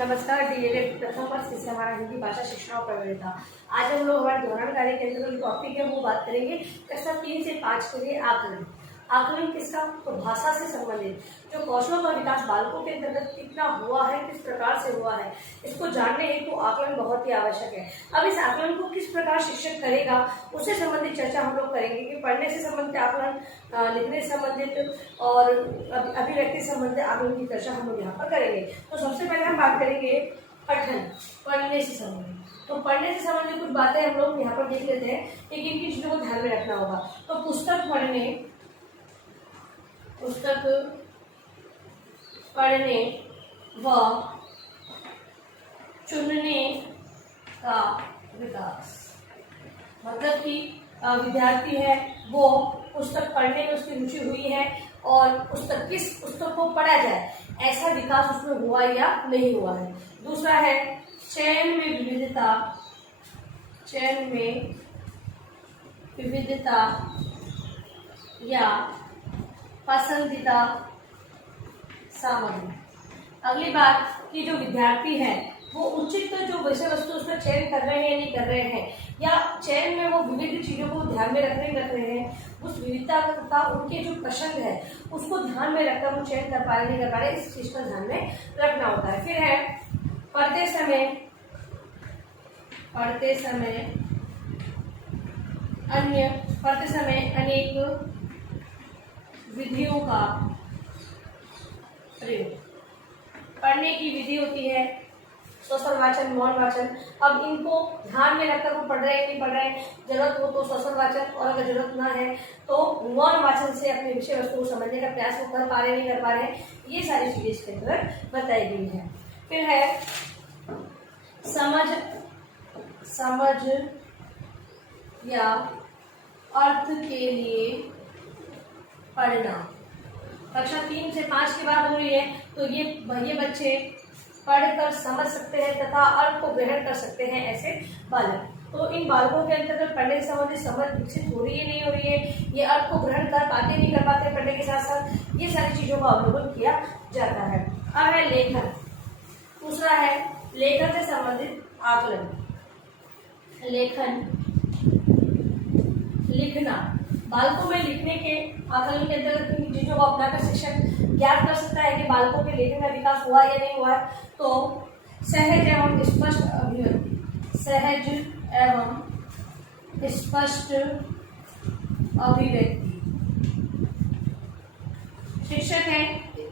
नमस्कार डीएलएड प्रथम वर्ष से हमारा हिंदी भाषा शिक्षण और प्रवीणता। आज हम लोग हमारे धोरण कार्य के अंतर्गत टॉपिक है वो बात करेंगे कक्षा 3 से 5 के लिए आकलन। आकलन किसका? तो भाषा से संबंधित जो कौशलों का विकास बालकों के अंतर्गत कितना हुआ है, किस प्रकार से हुआ है, इसको जानने हेतु आकलन बहुत ही आवश्यक है। अब इस आकलन को किस प्रकार शिक्षक करेगा उससे संबंधित चर्चा हम लोग करेंगे कि पढ़ने से संबंधित आकलन, लिखने से संबंधित और अभिव्यक्ति से संबंधित आकलन की चर्चा हम लोग यहाँ पर करेंगे। तो सबसे पहले हम बात करेंगे पठन, पढ़ने से संबंधित। तो पढ़ने से संबंधित कुछ बातें हम लोग यहाँ पर देख लेते हैं कि किन किन चीजों को ध्यान में रखना होगा। तो पुस्तक पढ़ने व चुनने का विकास, मतलब कि विद्यार्थी है वो पुस्तक पढ़ने में उसकी रुचि हुई है और किस पुस्तक को पढ़ा जाए ऐसा विकास उसमें हुआ या नहीं हुआ है। दूसरा है चयन में विविधता या पसंदीदा सामग्री। अगली बात कि जो विद्यार्थी है वो उचित जो विषय वस्तु उसका चयन कर रहे हैं या नहीं कर रहे हैं, या चयन में वो विविध चीजों को ध्यान में रख रहे हैं, उस विविधता का उनके जो पसंद है उसको ध्यान में रखकर वो चयन कर पा रहे नहीं कर पा रहे, इस चीज का ध्यान में रखना होता है। फिर है पढ़ते समय अनेक विधियों का प्रयोग। पढ़ने की विधि होती है श्वसन वाचन, मौन वाचन। अब इनको ध्यान में रखकर वो पढ़ रहे हैं नहीं पढ़ रहे हैं, जरूरत हो तो श्वसन वाचन और अगर जरूरत ना है तो मौन वाचन से अपने विषय वस्तु को समझने का प्रयास कर पा रहे नहीं कर पा रहे, ये सारी चीजें इसके अंदर बताई गई है। फिर है समझ या अर्थ के लिए पढ़ना। कक्षा 3 से 5 की बात हो रही है तो ये बच्चे पढ़कर समझ सकते हैं तथा अर्थ को ग्रहण कर सकते हैं ऐसे बालक। तो इन बालकों के अंतर्गत पढ़ने से संबंधित समझ विकसित हो रही है नहीं हो रही है, ये अर्थ को ग्रहण कर पाते नहीं कर पाते पढ़ने के साथ साथ, ये सारी चीजों का अवलोकन किया जाता है। अब है लेखन। दूसरा है लेखन से संबंधित आकलन। लिखना, बालकों में लिखने के आकलन के अंतर्गत किन चीजों को अपनाकर शिक्षक ज्ञात कर सकता है कि बालकों के लेखन का विकास हुआ या नहीं हुआ है। तो सहज एवं स्पष्ट अभिव्यक्ति। शिक्षक है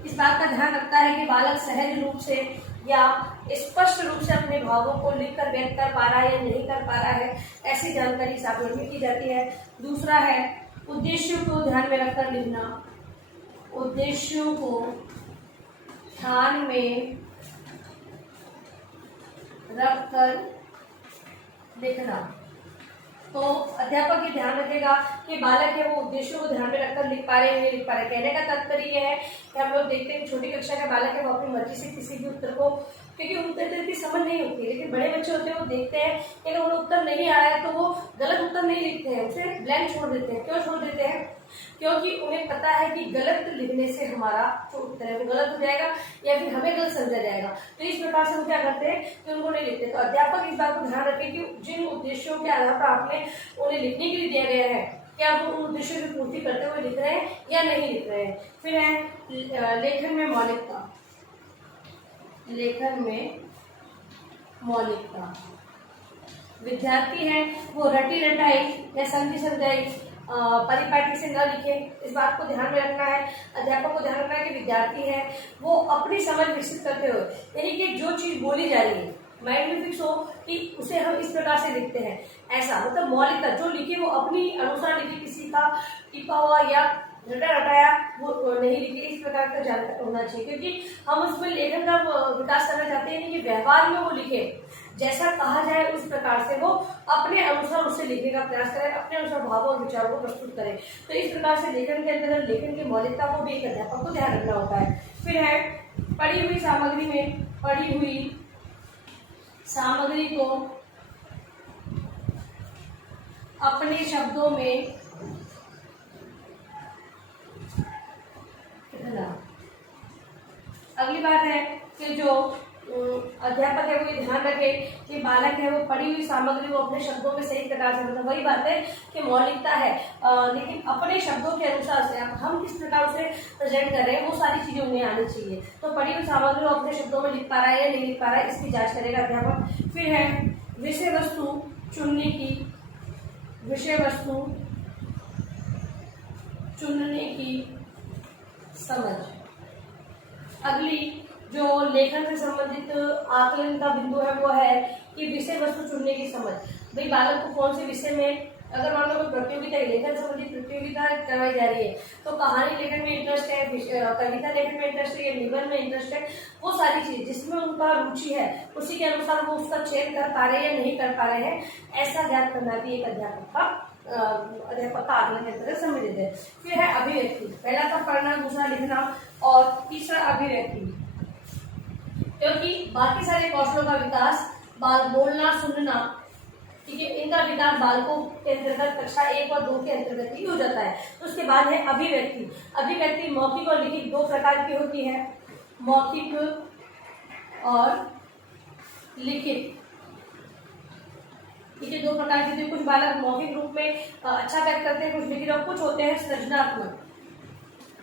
इस बात का ध्यान रखता है कि बालक सहज रूप से या स्पष्ट रूप से अपने भावों को लिखकर व्यक्त कर पा रहा है या नहीं कर पा रहा है, ऐसी जानकारी इस आकलन में की जाती है। दूसरा है उद्देश्यों को ध्यान में रखकर लिखना। उद्देश्यों को ध्यान में रखकर लिखना। तो अध्यापक ये ध्यान रखेगा कि बालक है वो उद्देश्यों को ध्यान में रखकर लिख पा रहे हैं नहीं लिख पा रहे। कहने का तात्पर्य ये है कि हम लोग देखते हैं छोटी कक्षा के बालक है वो अपनी मर्जी से किसी भी उत्तर को, क्योंकि उत्तर की समझ नहीं होती है, लेकिन बड़े बच्चे होते हैं वो देखते हैं कि अगर उन्हें उत्तर नहीं आ रहा है तो वो गलत उत्तर नहीं लिखते हैं, उसे ब्लैंक छोड़ देते हैं। क्यों छोड़ देते हैं? क्योंकि उन्हें पता है कि गलत लिखने से हमारा जो उत्तर है वो गलत हो जाएगा या फिर हमें गलत समझा जाएगा। तो इस प्रकार से वो क्या करते हैं कि उनको नहीं लिखते। तो अध्यापक इस बात को ध्यान रखें कि जिन उद्देश्यों के आधार पर आपने उन्हें लिखने के लिए दिया गया है क्या वो उन उद्देश्यों की पूर्ति करते हुए लिख रहे हैं या नहीं लिख रहे हैं। फिर है लेखन में मौलिकता। विद्यार्थी है वो रटी रटाई या समझी समझाई परिपाटी से न लिखे, इस बात को ध्यान में रखना है। अध्यापक को ध्यान रखना है कि विद्यार्थी है वो अपनी समझ विकसित करते हुए, यानी कि जो चीज बोली जा रही है माइंड में फिक्स हो कि उसे हम इस प्रकार से लिखते हैं, ऐसा मतलब मौलिकता जो लिखे वो अपनी अनुसार लिखे, किसी का टिपा हुआ या रटा रटाया वो नहीं लिखे, इस प्रकार का जानकारी होना चाहिए। क्योंकि हम उसमें लेखन का विकास करना चाहते हैं कि व्यवहार में वो लिखे, जैसा कहा जाए उस प्रकार से वो अपने अनुसार उसे लिखने का प्रयास करें, अपने अनुसार भावों और विचारों को प्रस्तुत करें। तो इस प्रकार से लेखन के अंदर लेखन की मौलिकता को भी एक अध्यापक को ध्यान रखना होता है। फिर है पढ़ी हुई सामग्री को अपने शब्दों में लिखना। अगली बात है कि जो अध्यापक है वो ये ध्यान रखे कि बालक है वो पढ़ी हुई सामग्री को अपने शब्दों में सही प्रकार से, मतलब वही बात है कि मौलिकता है, लेकिन अपने शब्दों के अनुसार से हम किस प्रकार उसे प्रेजेंट कर रहे हैं वो सारी चीजें उन्हें आनी चाहिए। तो पढ़ी हुई सामग्री को अपने शब्दों में लिख पा रहा है या नहीं लिख पा रहा है, इसकी जांच करेगा अध्यापक। फिर है विषय वस्तु चुनने की, विषय वस्तु चुनने की समझ। अगली जो लेखन से संबंधित आकलन का बिंदु है वो है कि विषय वस्तु चुनने की समझ। भाई बालक को कौन से विषय में, अगर मान लो कोई प्रतियोगिता, लेखन संबंधित प्रतियोगिता करवाई जा रही है, तो कहानी लेखन में इंटरेस्ट है, कविता लेखन में इंटरेस्ट है या निबंध में इंटरेस्ट है, वो सारी चीज जिसमें उनका रुचि है उसी के अनुसार वो उसका चयन कर पा रहे हैं या नहीं कर पा रहे हैं, ऐसा ज्ञात करना भी एक अध्यापक का आकलन के अंतर्गत सम्मिलित है। फिर है अभिव्यक्ति, पहला था पढ़ना, दूसरा लिखना और तीसरा अभिव्यक्ति। क्योंकि बाकी सारे कौशलों का विकास बोलना सुनना, ठीक है, इनका विकास बालकों के अंतर्गत कक्षा 1 और 2 के अंतर्गत ही हो जाता है। तो उसके बाद है अभिव्यक्ति। अभिव्यक्ति मौखिक और लिखित दो प्रकार की होती है, मौखिक और लिखित, ठीक है, दो प्रकार की। कुछ बालक मौखिक रूप में अच्छा व्यक्त करते हैं, कुछ लिखित, और कुछ होते हैं सृजनात्मक,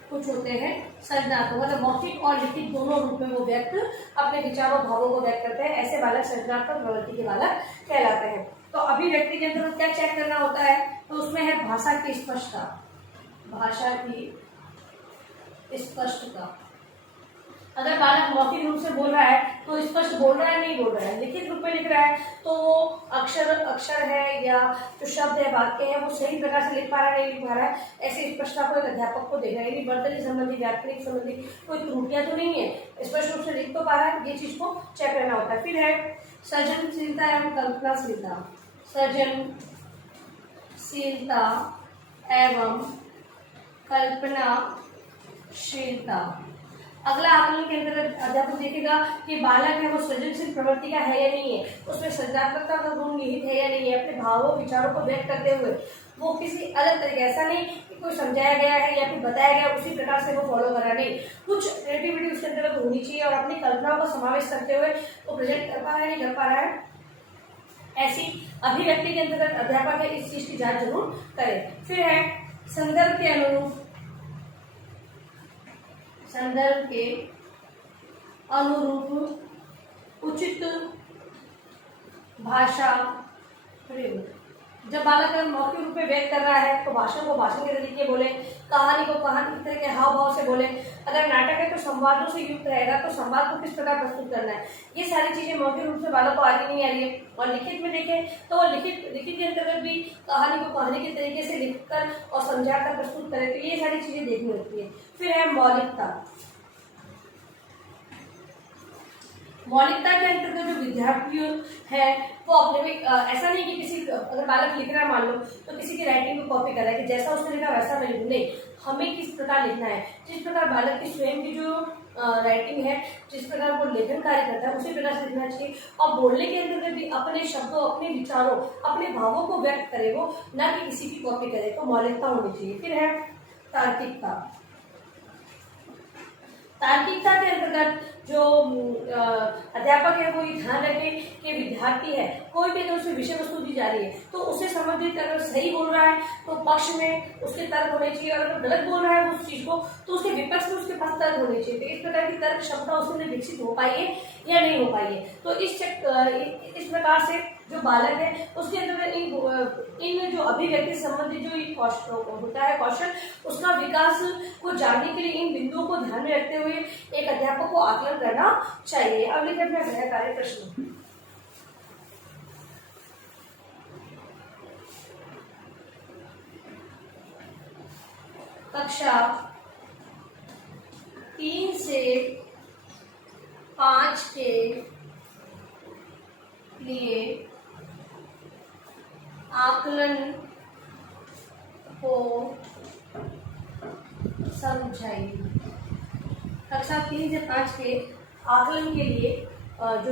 कुछ होते हैं सृजनात्मक, मतलब मौखिक और लिखित दोनों रूप में वो व्यक्त अपने विचारों भावों को व्यक्त करते हैं, ऐसे बालक सृजनात्मक प्रवृत्ति के बालक कहलाते हैं। तो अभिव्यक्ति के अंदर क्या चेक करना होता है, तो उसमें है भाषा की स्पष्टता, भाषा की स्पष्टता। अगर बालक मौखिक रूप से बोल रहा है तो स्पष्ट बोल रहा है नहीं बोल रहा है, लिखित रूप में लिख रहा है तो वो अक्षर है या जो शब्द है वाक्य है वो सही प्रकार से लिख पा रहा है नहीं लिख पा रहा है, ऐसी स्पष्टता को एक अध्यापक को देखना है। वर्तनी संबंधी व्याकरणिक संबंधी कोई त्रुटियां तो नहीं है, स्पष्ट रूप से लिख तो पा रहा है, ये चीज को चेक करना होता है। फिर है सृजनशीलता एवं कल्पनाशीलता, सृजनशीलता एवं कल्पनाशीलता। अगला आकलन के अंतर्गत अध्यापक देखेगा कि बालक है वो सृजनशील प्रवृत्ति का है या नहीं है, उसमें सृजनात्मकता का गुण निहित है या नहीं है, अपने भावों विचारों को व्यक्त करते हुए वो किसी अलग तरीके, ऐसा नहीं कि कोई समझाया गया है या फिर बताया गया उसी प्रकार से वो फॉलो कर रहा, नहीं, कुछ क्रिएटिविटी उसके अंतर्गत होनी चाहिए और अपनी कल्पनाओं का समावेश करते हुए वो प्रेजेंट कर पा रहा है नहीं कर पा रहा है, ऐसी अभिव्यक्ति के अंतर्गत अध्यापक है इस चीज की जांच जरूर करे। फिर है संदर्भ के अनुरूप, संदर्भ के अनुरूप उचित भाषा प्रयोग। जब बालक अगर मौखिक रूप में व्यक्त कर रहा है तो भाषण को भाषण के तरीके बोले, कहानी को कहानी की तरह के हाव भाव से बोले, अगर नाटक है तो संवादों से युक्त रहेगा तो संवाद को किस प्रकार प्रस्तुत करना है, ये सारी चीजें मौखिक रूप से बालक को आ रही नहीं आ रही है। और लिखित में देखें तो वो लिखित के अंतर्गत भी कहानी को कहानी के तरीके से लिखकर और समझाकर प्रस्तुत करें, तो ये सारी चीजें देखनी होती है। फिर है मौलिकता। मौलिकता के अंतर्गत जो विद्यार्थी है वो अपने में ऐसा नहीं कि किसी, अगर बालक लिख रहा है मान लो तो किसी की राइटिंग को कॉपी कर रहा है कि जैसा उसने लिखा वैसा मैं लिखूं, नहीं, हमें किस प्रकार लिखना है, जिस प्रकार बालक की स्वयं की जो राइटिंग है, जिस प्रकार वो लेखन कार्य करता है उसी प्रकार से लिखना चाहिए। और बोलने के अंतर्गत भी अपने शब्दों, अपने विचारों, अपने भावों को व्यक्त करे वो, न कि किसी की कॉपी करे, तो मौलिकता होनी चाहिए। फिर है तार्किकता। तार्किकता के अंतर्गत जो अध्यापक है वो ये ध्यान रखे कि विद्यार्थी है कोई भी अगर उसे विषय वस्तु दी जा रही है तो उसे संबंधित, अगर सही बोल रहा है तो पक्ष में उसके तर्क होने चाहिए, और अगर गलत बोल रहा है उस चीज को तो उसके विपक्ष में उसके पास तर्क होने चाहिए। तो इस प्रकार की तर्क क्षमता उसमें विकसित हो पाई है या नहीं हो पाई है। तो इस प्रकार से जो बालक है उसके अंदर इन जो अभिव्यक्ति संबंधी जो कौशल होता है, कौशल, उसका विकास को जानने के लिए इन बिंदुओं को ध्यान में रखते हुए एक अध्यापक को आकलन करना चाहिए। अब लिखिए अपना गृह कार्य प्रश्न। कक्षा 3 से 5 के लिए आकलन को समझाइए। कक्षा 3 से 5 के आकलन के लिए जो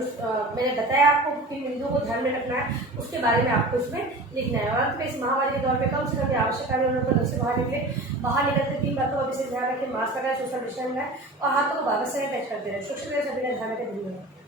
मैंने बताया आपको किन बिंदुओं को ध्यान में रखना है उसके बारे में आपको इसमें लिखना है। और अंत में इस महामारी के दौर पे कम से कम आवश्यक कार्य होने पर घर से बाहर निकले, बाहर निकलते 3 बातों का विशेष ध्यान रखें, मास्क लगाए, सोशल डिस्टेंस है और हाथों को बाबा से टच करते रहे। सुरक्षित रहे, सभी का ध्यान रखें। धन्यवाद।